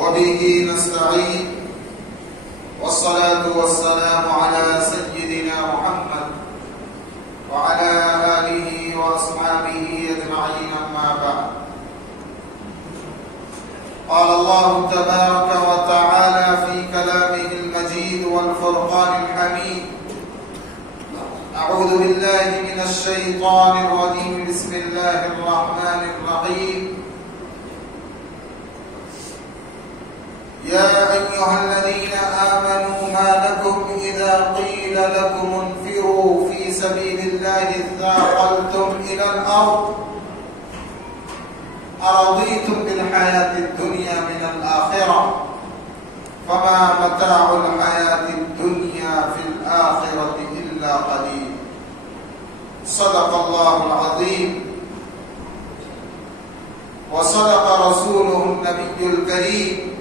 وبه نستعين والصلاة والسلام على سيدنا محمد وعلى آله وأصحابه أجمعين أما بعد قال الله تبارك وتعالى في كلامه المجيد والفرقان الحميد أعوذ بالله من الشيطان الرجيم بسم الله الرحمن الرحيم يا أيها الذين آمنوا ما لكم إذا قيل لكم انفروا في سبيل الله اثاقلتم إلى الأرض أرضيتم بالحياة الدنيا من الآخرة فما متاع الحياة الدنيا في الآخرة إلا قليل صدق الله العظيم وصدق رسوله النبي الكريم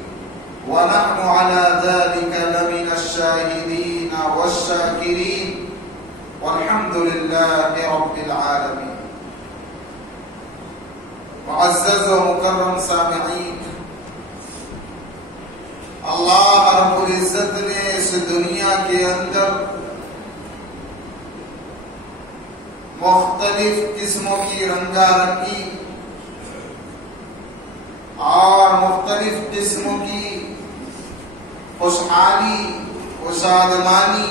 ونحن على ذلك لمن الشاهدين والشاكرين والحمد لله رب العالمين. معزز و مکرم سامعین، اللہ رب العزت نے اس دنیا کے اندر مختلف قسموں کی رنگا رنگی اور مختلف قسموں کی خوشحالی و شادمانی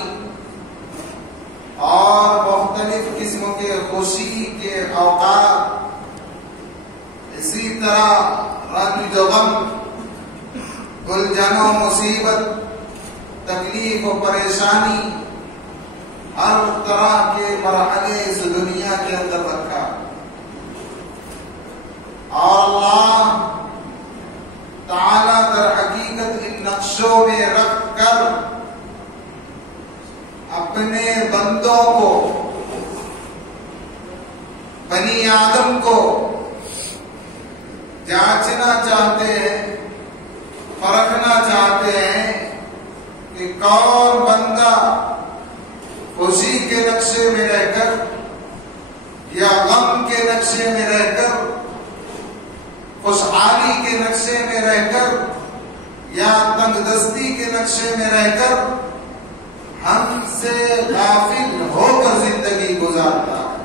اور مختلف قسموں کے خوشی کے اوقات، اسی طرح رنج و غم، الجھن و مصیبت، تکلیف و پریشانی، ہر طرح کے مرحلے اس دنیا کے اندر رکھا اور اللہ تعالیٰ در حقیقت ان نقشوں میں رکھ کر اپنے بندوں کو، بنی آدم کو جانچنا چاہتے ہیں، پرکھنا چاہتے ہیں کہ کون بندہ خوشی کے نقشے میں رہ کر یا غم کے نقشے میں رہ کر، خوشحالی کے نقشے میں رہ کر یا تنگ دستی کے نقشے میں رہ کر ہم سے غافل ہو کر زندگی گزارتا ہے،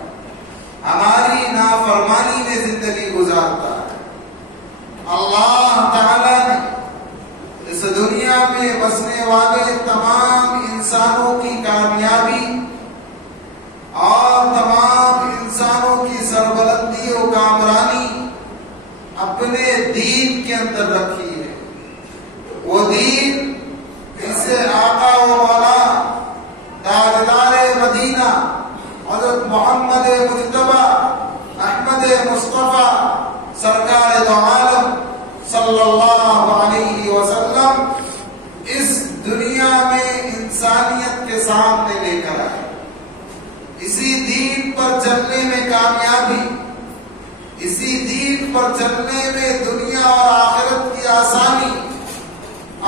ہماری نافرمانی میں زندگی گزارتا ہے۔ اللہ تعالیٰ نے اس دنیا میں بسنے والے تمام انسانوں کی کامیابی اور تمام انسانوں کی سربلندی و کامرانی اپنے دین کے اندر رکھی ہے۔ وہ دین جسے آقا و مولا تاجدار مدینہ حضرت محمد مجتبی احمد مصطفیٰ سرکار دو عالم صلی اللہ علیہ وسلم اس دنیا میں انسانیت کے سامنے لے کر آئے۔ اسی دین پر چلنے میں کامیابی، اسی دین پر چلنے میں دنیا اور آخرت کی آسانی،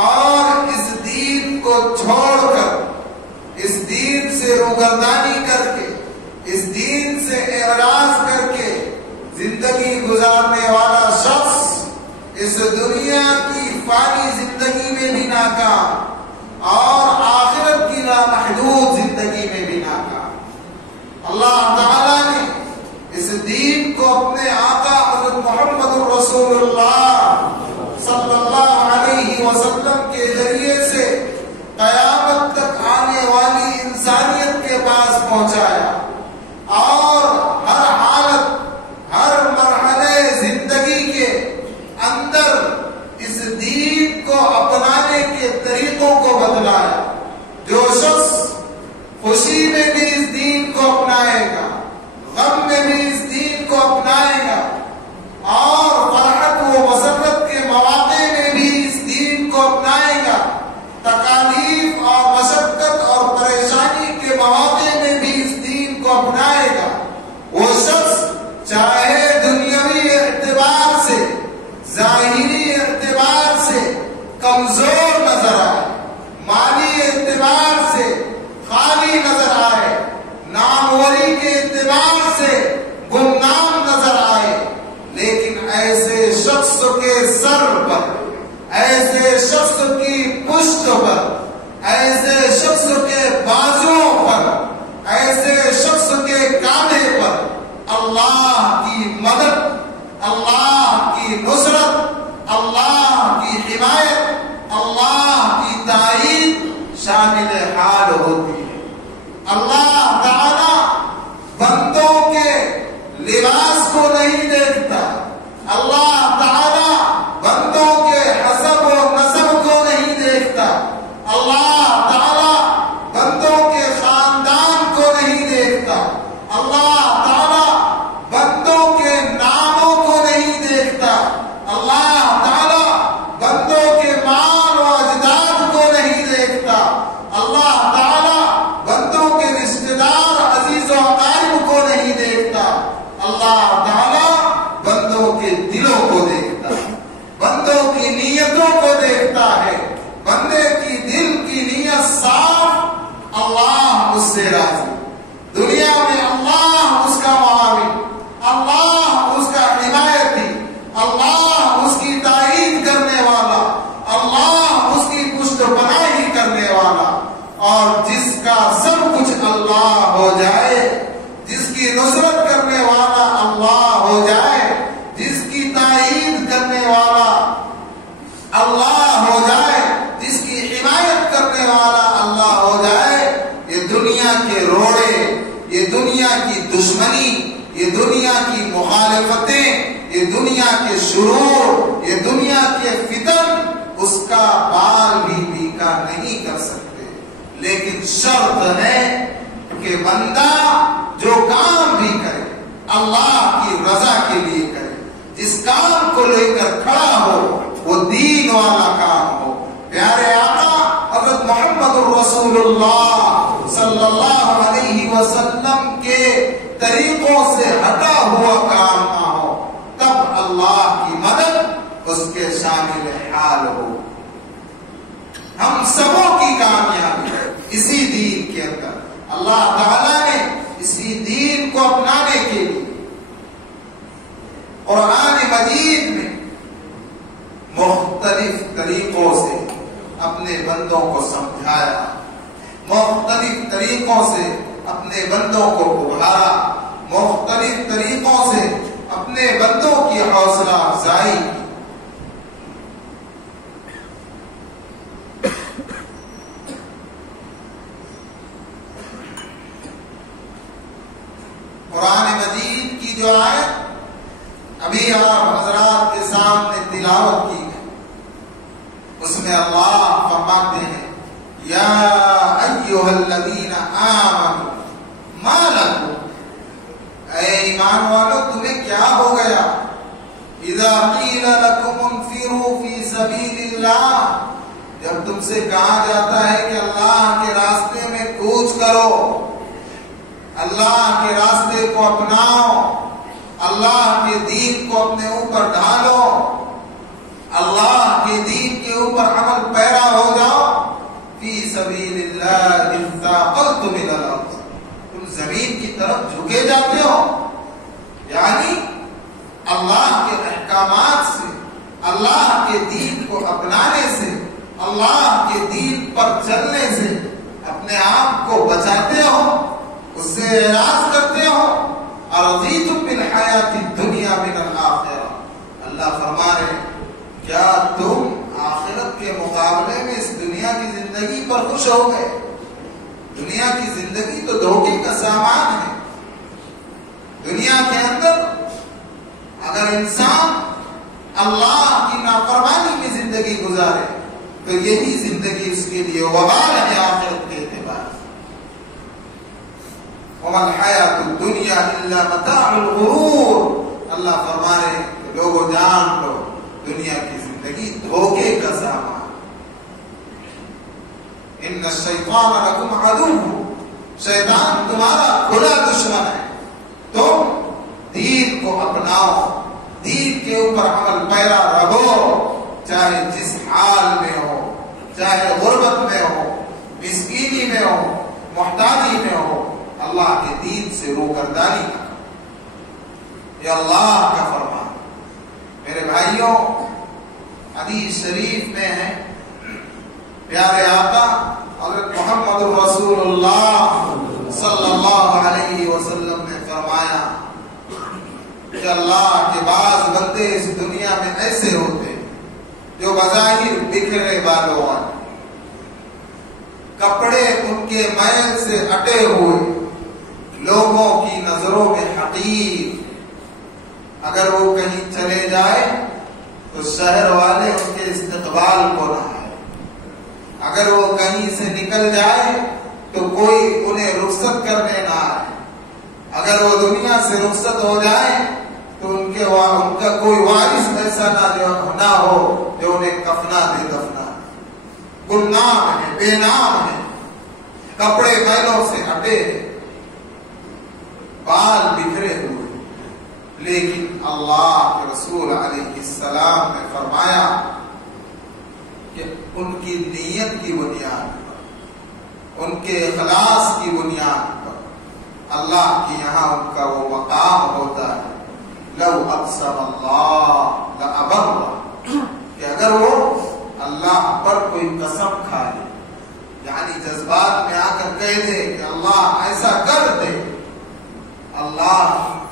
اور اس دین کو چھوڑ کر، اس دین سے روگردانی کر کے، اس دین سے اعراض کر کے زندگی گزارنے والا شخص اس دنیا کی فانی زندگی میں بھی ناکام اور آخرت کی لامحدود زندگی میں بھی ناکام۔ اللہ تعالیٰ نے اس دین کو اپنے آقا حضرت محمد رسول اللہ صلی اللہ علیہ وسلم کے ذریعے سے قیامت تک آنے والی انسانیت کے پاس پہنچایا، اور ہر حالت، ہر مرحلے زندگی کے اندر اس دین کو اپنانے کے طریقوں کو بدلایا۔ جو شخص خوشی میں بھی اس دین کو اپنائے گا، غم میں بھی اس دین کو اپنائے گا، اور فرحت و مسرت کے مواقع میں بھی اس دین کو اپنائے گا، تکالیف اور مشقت اور پریشانی کے مواقع میں بھی اس کمزور نظر آئے، مالی اعتبار سے خالی نظر آئے، ناموری کے اعتبار سے گمنام نظر آئے، لیکن ایسے شخص کے سر پر، ایسے شخص کی پشت پر، ایسے شخص کے بازوؤں پر، ایسے شخص کے کاندھے پر اللہ کی مدد، اللہ کی نصرت، اللہ کی حمایت، اللہ کی تائید شامل حال ہوتی ہے۔ اللہ تعالی بندوں کے لباس کو نہیں دیکھتا، اللہ تعالی بندوں کے حسب و نسب کو نہیں دیکھتا، اللہ تعالی بندوں کے خاندان کو نہیں دیکھتا، اللہ تعالی بندوں کے ناموں کو نہیں دیکھتا، اللہ تعالی بندوں کے مال و اجداد کو نہیں دیکھتا، اللہ تعالی بندوں کے رشتہ دار عزیز و اقارب کو نہیں دیکھتا، اللہ تعالی بندوں کے دلوں کو دیکھتا ہے، بندوں کی نیتوں کو دیکھتا ہے۔ بندے کی دل کی نیت صاف، اللہ اس سے راضی، دنیا میں اللہ اس کا معاون، اللہ اس کا حمایتی، اللہ اس کی تائید کرنے والا، اللہ اس کی پشت پناہی کرنے والا، اور جس کا سب کچھ اللہ ہو جائے، جس کی نصرت کرنے والا اللہ ہو جائے، جس کی تائید کرنے والا اللہ ہو جائے، جس کی حمایت کرنے والا اللہ ہو جائے، یہ دنیا کے روڑے، یہ دنیا کی دشمنی، یہ دنیا کی مخالفتیں، یہ دنیا کے شرور، یہ دنیا کے فتن اس کا بال بھی پیکا نہیں کر سکتے۔ لیکن شرط ہے کہ بندہ جو کام بھی کرے اللہ کی رضا کے لیے کرے، جس کام کو لے کر کھڑا ہو وہ دین والا کام ہو، پیارے آقا حضرت محمد الرسول اللہ صلی اللہ علیہ وسلم کے طریقوں سے ہٹا ہوا کام نہ ہو، تب اللہ کی مدد اس کے شامل حال ہو۔ ہم سبوں کی کامیابی اسی دین کے اندر، اللہ تعالیٰ نے اسی دین کو اپنانے کے لیے قرآن مجید میں مختلف طریقوں سے اپنے بندوں کو سمجھایا، مختلف طریقوں سے اپنے بندوں کو ابھارا، مختلف طریقوں سے اپنے بندوں کی حوصلہ افزائی کی۔ قرآن مجید کی جو آیت ابھی آپ حضرات کے سامنے تلاوت کی ہے، اس میں اللہ فرماتے ہیں یا ایھا الذین آمنوا ما لکم، اے ایمان والو تمہیں کیا ہو گیا، اذا قیل لکم انفروا فی سبیل اللہ، جب تم سے کہا جاتا ہے کہ اللہ کے راستے میں کوچ کرو، اللہ کے راستے کو اپناؤ، اللہ کے دین کو اپنے اوپر ڈھالو، اللہ کے دین کے اوپر عمل پیرا ہو جاؤ، فی سبیل اللہ انتقلتم الی الارض، تم زمین کی طرف جھکے جاتے ہو، یعنی اللہ کے احکامات سے، اللہ کے دین کو اپنانے سے، اللہ کے دین پر چلنے سے اپنے آپ کو بچاتے ہو، اس سے اعراض کرتے ہو، ارضیتم بالحیات الدنیا من الآخرہ، اللہ فرما رہے کیا تم آخرت کے مقابلے میں اس دنیا کی زندگی پر خوش ہو گئے؟ دنیا کی زندگی تو دھوکے کا سامان ہے۔ دنیا کے اندر اگر انسان اللہ کی نافرمانی میں زندگی گزارے تو یہی زندگی اس کے لیے وبال ہے آخرت کے اعتبار سے۔ وَمَا الْحَيَاةُ الدُّنْيَا إِلَّا مَتَاعُ الْغُرُورِ، اللہ فرما رہے ہیں کہ لوگوں جان لو دنیا کی زندگی دھوکے کا سامان۔ إِنَّ الشَّيْطَانَ لَكُمْ عَدُوٌّ، شیطان تمہارا کھلا دشمن ہے، تم دین کو اپناؤ، دین کے اوپر عمل پیرا رہو، چاہے جس حال میں ہو، چاہے غربت میں ہو، مسکینی میں ہو، محتاجی میں ہو، اللہ کے دین سے روگردانی کا، یہ اللہ کا فرمان۔ میرے بھائیوں، حدیث شریف میں ہے، پیارے آقا حضرت محمد رسول اللہ صلی اللہ علیہ وسلم نے فرمایا کہ اللہ کے بعض بندے اس دنیا میں ایسے ہوتے جو بظاہر بکھرے بالوں والے، کپڑے ان کے میل سے اٹے ہوئے، لوگوں کی نظروں میں حقیر، اگر وہ کہیں چلے جائے تو شہر والے ان کے استقبال کو نہ آئے، اگر وہ کہیں سے نکل جائے تو کوئی انہیں رخصت کرنے نہ آئے، اگر وہ دنیا سے رخصت ہو جائے تو ان کا کوئی وارث ایسا نہ ہو جو انہیں کفنا دے دفنا، گمنام ہے، بے نام ہے، کپڑے میلوں سے ہٹے، بال بکھرے ہوئے، لیکن اللہ کے رسول علیہ السلام نے فرمایا کہ ان کی نیت کی بنیاد پر، ان کے اخلاص کی بنیاد پر اللہ کے یہاں ان کا وہ مقام ہوتا ہے، لو اقسم اللہ لأبر، کہ اگر وہ اللہ پر کوئی قسم کھا لے، یعنی جذبات میں آ کر کہہ دے کہ اللہ ایسا کر دے، اللہ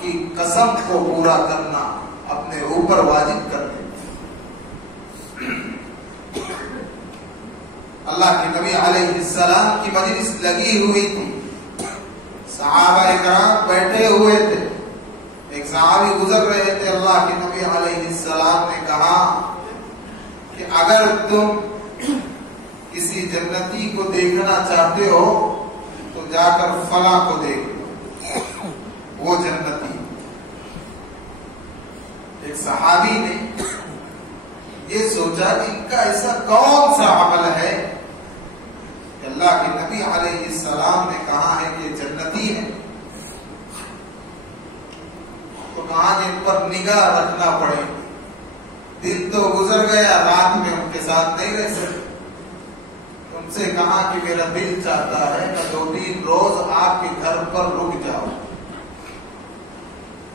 کی قسم کو پورا کرنا اپنے اوپر واجب کر دے۔ اللہ کے نبی علیہ السلام کی مجلس لگی ہوئی تھی، صحابہ کرام بیٹھے ہوئے تھے، ایک صحابی گزر رہے تھے، اللہ کے نبی علیہ السلام نے کہا کہ اگر تم کسی جنتی کو دیکھنا چاہتے ہو تو جا کر فلاں کو دیکھ لو، وہ جنتی۔ ایک صحابی نے یہ سوچا کہ ان کا ایسا کون سا عمل ہے کہ اللہ کے نبی علیہ السلام نے کہا ہے کہ جنتی ہے، تو کہا کہ ان پر نگاہ رکھنا پڑے، دن تو گزر گیا، رات میں ان کے ساتھ نہیں رہ سکتے، ان سے کہا کہ میرا دل چاہتا ہے میں 2-3 روز آپ کے گھر پر رک جاؤں۔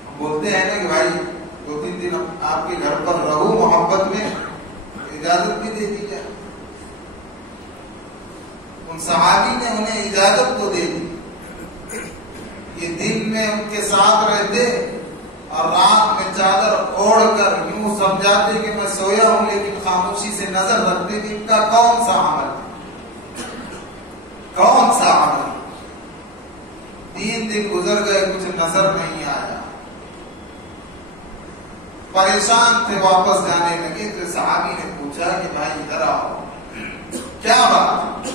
ہم بولتے ہیں نا کہ بھائی 2-3 دن آپ کے گھر پر رہو، محبت میں اجازت بھی دے دی جائے۔ ان صحابی نے انہیں اجازت تو دے دی، یہ دن میں ان کے ساتھ رہتے اور رات میں چادر اوڑھ کر یوں سمجھاتے کہ میں سویا ہوں، لیکن خاموشی سے نظر رکھتے تھے۔ ان کا کون سا عمل ہے؟ کون سا عمل؟ 3 دن گزر گئے، کچھ نظر نہیں آیا، پریشان تھے، واپس جانے لگے تو صحابی نے پوچھا کہ بھائی ادھر آؤ، کیا بات،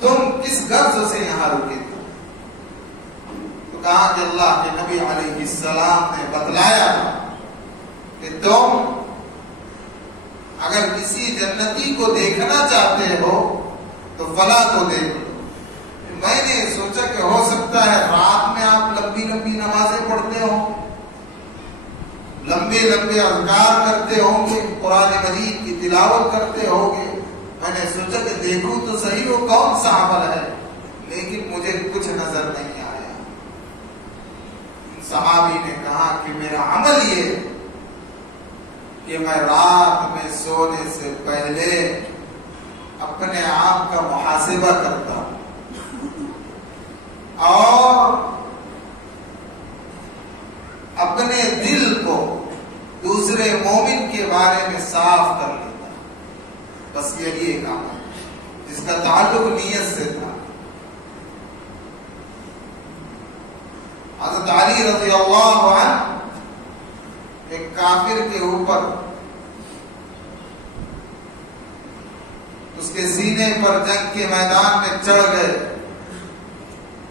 تم کس غرض سے یہاں رکے تھے؟ تو کہا کہ اللہ کے نبی علیہ السلام نے بتلایا کہ تم اگر کسی جنتی کو دیکھنا چاہتے ہو تو فلاں کو دیکھ لو۔ میں نے سوچا کہ ہو سکتا ہے رات میں آپ لمبی لمبی نمازیں پڑھتے ہو، لمبے لمبے اذکار کرتے ہوں گے، قرآن مجید کی تلاوت کرتے ہوں گے، میں نے سوچا کہ دیکھوں تو صحیح وہ کون سا عمل ہے، لیکن مجھے کچھ نظر نہیں آیا۔ صحابی نے کہا کہ میرا عمل یہ کہ میں رات میں سونے سے پہلے اپنے آپ کا محاسبہ کرتا ہوں اور اپنے دل کو دوسرے مومن کے بارے میں صاف کر لیتا ہوں، بس یہی ایک عمل ہے جس کا تعلق نیت سے تھا۔ حضرت علی رضی اللہ عنہ ایک کافر کے اوپر اس کے سینے پر جنگ کے میدان میں چڑھ گئے،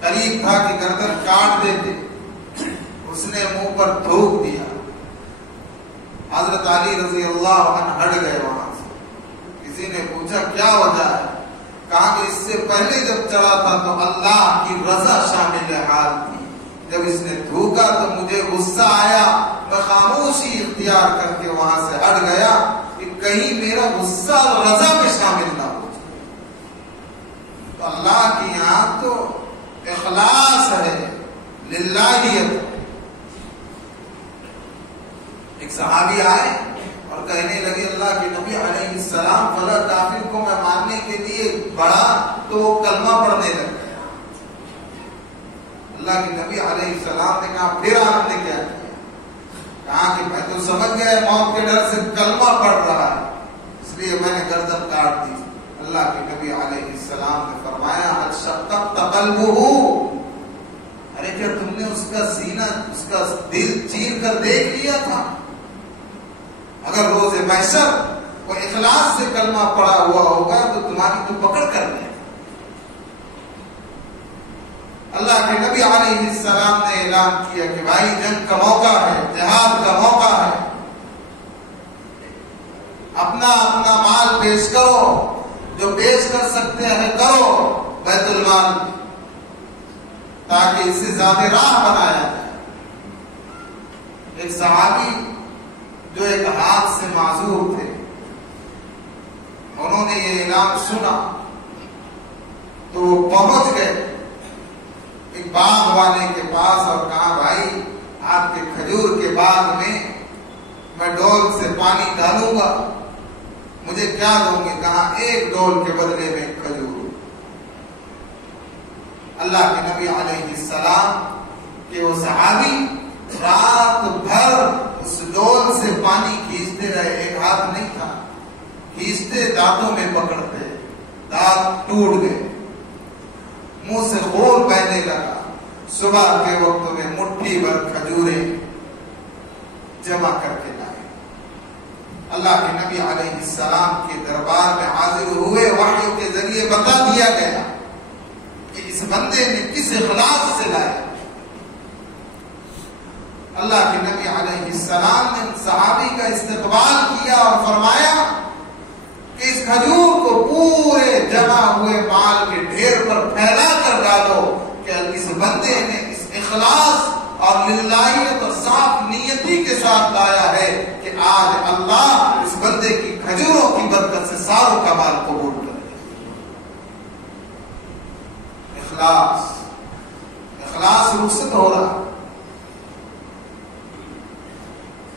قریب تھا کہ گردن کاٹ دیتے، اس نے منہ پر تھوک دیا، حضرت علی رضی اللہ عنہ ہٹ گئے وہاں سے۔ کسی نے پوچھا کیا وجہ ہے؟ کہا کہ اس سے پہلے جب چڑھا تھا تو اللہ کی رضا شامل حال تھی، جب اس نے تھوکا تو مجھے غصہ آیا، میں خاموشی اختیار کر کے وہاں سے ہٹ گیا کہ کہیں میرا غصہ رضا میں شامل اللہ کی یہاں تو اخلاص ہے، للہیت۔ ایک صحابی آئے اور کہنے لگے اللہ کے نبی علیہ السلام فلاں کافر کو میں ماننے کے لیے بڑھا تو وہ کلمہ پڑھنے لگ گیا۔ اللہ کے نبی علیہ السلام نے کہا پھر آپ نے کیا کیا؟ کہا کہ میں تو سمجھ گیا موت کے ڈر سے کلمہ پڑھ رہا ہے، اس لیے میں نے گردن کاٹ دی۔ اللہ کے نبی علیہ السلام نے فرمایا اشققت قلبہ، ارے کیا تم نے اس کا سینہ، اس کا دل چیر کر دیکھ لیا تھا؟ اگر روز محشر وہ اخلاص سے کلمہ پڑا ہوا ہوگا تو تمہاری تو پکڑ کر لے۔ اللہ کے نبی علیہ السلام نے اعلان کیا کہ بھائی جنگ کا موقع ہے، جہاد کا موقع ہے، اپنا اپنا مال پیش کرو، جو پیش کر سکتے ہیں کرو بیت المال، تاکہ اس سے زیادہ راہ بنایا جائے۔ ایک صحابی جو ایک ہاتھ سے معذور تھے، انہوں نے یہ اعلان سنا تو وہ پہنچ گئے ایک باغ والے کے پاس اور کہا بھائی آپ کے کھجور کے باغ میں ڈول سے پانی ڈالوں گا، مجھے کیا دوں گے؟ کہا ایک ڈول کے بدلے میں کھجور۔ اللہ کے نبی علیہ السلام کہ وہ صحابی رات بھر اس ڈول سے پانی کھینچتے رہے، ایک ہاتھ نہیں تھا، کھینچتے دانتوں میں پکڑتے، دانت ٹوٹ گئے، منہ سے خون بہنے لگا۔ صبح کے وقت میں مٹھی بھر کھجوریں جمع کر کے لائے، اللہ کے نبی علیہ السلام کے دربار میں حاضر ہوئے۔ وحی کے ذریعے بتا دیا گیا کہ اس بندے نے کس اخلاص سے لائے۔ اللہ کے نبی علیہ السلام نے صحابی کا استقبال کیا اور فرمایا کہ اس کھجور کو پورے جمع ہوئے مال کے ڈھیر پر پھیلا کر ڈالو کہ اس بندے نے اس اخلاص اور للہیت اور صاف نیتی کے ساتھ لایا ہے کہ آج اللہ اس بندے کی کھجوروں کی برکت سے ساروں کا مال قبول کرے۔ اخلاص رخصت ہو رہا،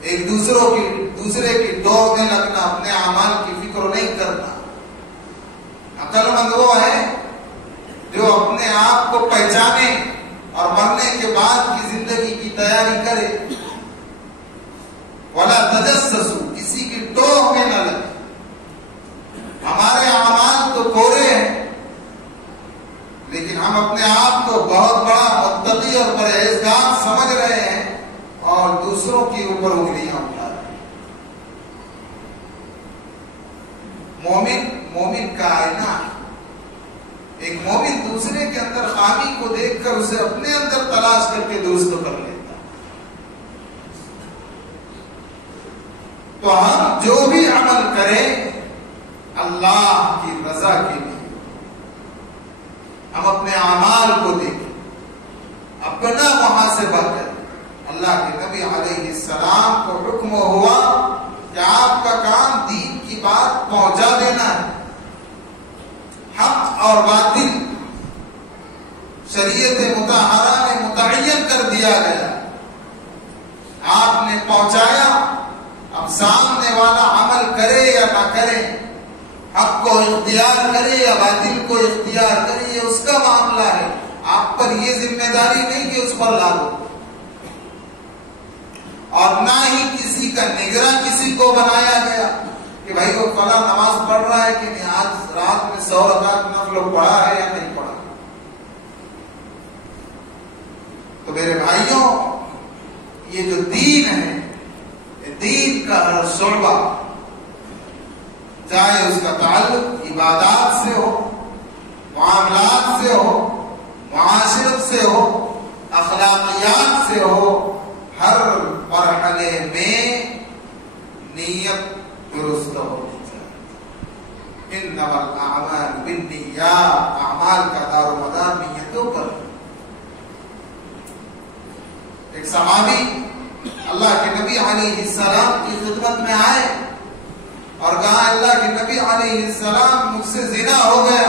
ایک دوسرے کی ڈور میں لگنا، اپنے اعمال کی فکر نہیں کرنا۔ عقل مند وہ ہے جو اپنے آپ کو پہچانے اور مرنے کے بعد کی زندگی کی تیاری کرے۔ ولا تجسسوا، کسی کی ٹوہ میں نہ لگے۔ ہمارے اعمال تو کورے ہیں لیکن ہم اپنے آپ کو بہت بڑا متقی اور پرہیزگار سمجھ رہے ہیں اور دوسروں کے اوپر انگلیاں اٹھا رہے ہیں۔ مومن کا آئینہ ہے۔ ایک مومن دوسرے کے اندر خامی کو دیکھ کر اسے اپنے اندر تلاش کر کے درست کر لیتا۔ تو ہم جو بھی عمل کریں اللہ کی رضا کے لیے، ہم اپنے اعمال کو دیکھیں، اپنا محاسبہ کریں۔ اللہ کے نبی علیہ السلام کو حکم ہوا کہ آپ کا کام دین کی بات پہنچا دینا ہے۔ حق اور باطل شریعت مطہرہ نے متعین کر دیا گیا، آپ نے پہنچایا۔ اب سامنے والا عمل کرے یا نہ کرے، حق کو اختیار کرے یا باطل کو اختیار کرے، یہ اس کا معاملہ ہے۔ آپ پر یہ ذمہ داری نہیں کہ اس پر لا دو، اور نہ ہی کسی کا نگراں کسی کو بنایا گیا کہ بھائی وہ فلاں نماز پڑھ رہا ہے کہ نہیں، آج رات میں 100 رکعت نفل پڑھا ہے یا نہیں پڑھا۔ تو میرے بھائیوں، یہ جو دین ہے، دین کا ہر شعبہ، چاہے اس کا تعلق عبادات سے ہو، معاملات سے ہو، معاشرت سے ہو، اخلاقیات سے ہو، ہر مرحلے میں نیت درست ہونی چاہیے۔ انما الاعمال بالنیات، اعمال کا دار و مدار نیتوں پر۔ ایک صحابی اللہ کے نبی علیہ السلام کی خدمت میں آئے اور کہا اللہ کے نبی علیہ السلام مجھ سے زنا ہو گیا،